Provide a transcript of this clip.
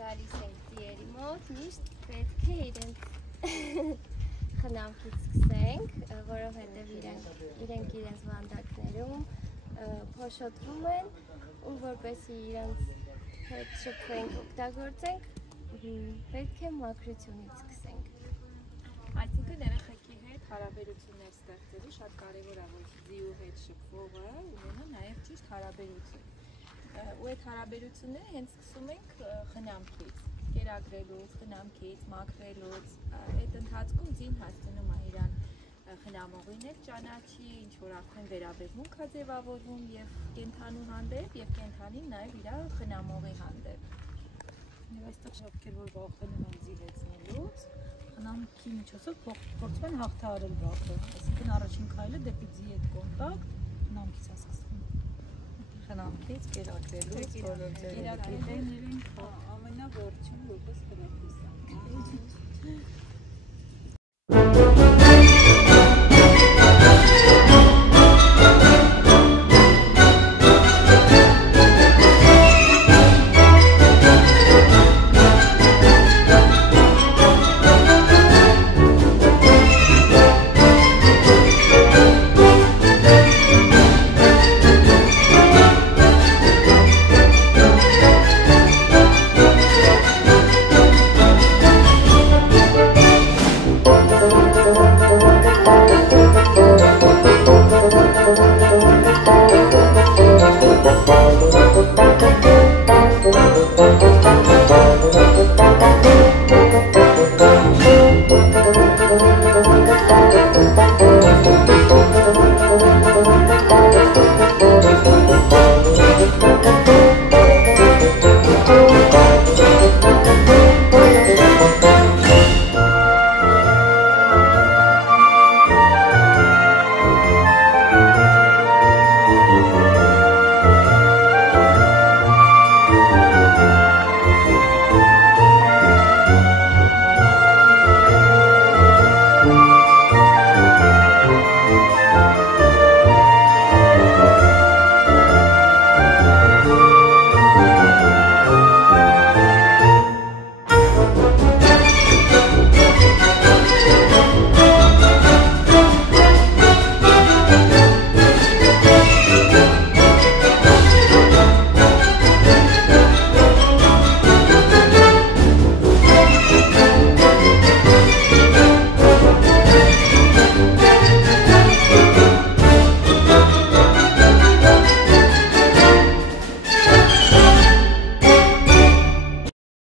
գալիս ենք ձիերի մոտ, միշտ պետք է իրենց խնամքից սկսենք, որովհետև իրենք իրենց վանդակներում փոշոտվում են ու որպեսզի իրենց հետ շփվենք, օգտագործենք, պետք է մաքրությունից սկսենք։ Այսինքն երեխեքի հետ հարաբերություններ ստեղծելու շատ կարևոր է, որ ձիու հետ շփվողը ունենա նաև ճիշտ հարաբերություն։ Ու այդ հարաբերությունները հենց սկսում ենք խնամքից, կերակրելուց, խնամքից, մաքրելուց, այդ ընթացքում ձին հասցնում է իրան խնամողին էլ ճանաչի, ինչ որ արդեն վերաբերմունք է ձևավորվում եւ կենդանու հանդեպ եւ կենդանին նաեւ իր խնամողի հանդեպ։ Եվ այստեղ ովքեր որ վախենում են ձի լեցնելուց, խնամքի միջոցով փորձում են հաղթահարել վախը, այսինքն առաջին քայլը դեպի ձի հետ կոնտակտ խնամքից է սկսվում։ Խնամքից, կերակրելուց, բոլոր ձևերից։ Ամենավերջին որպես խնամքից։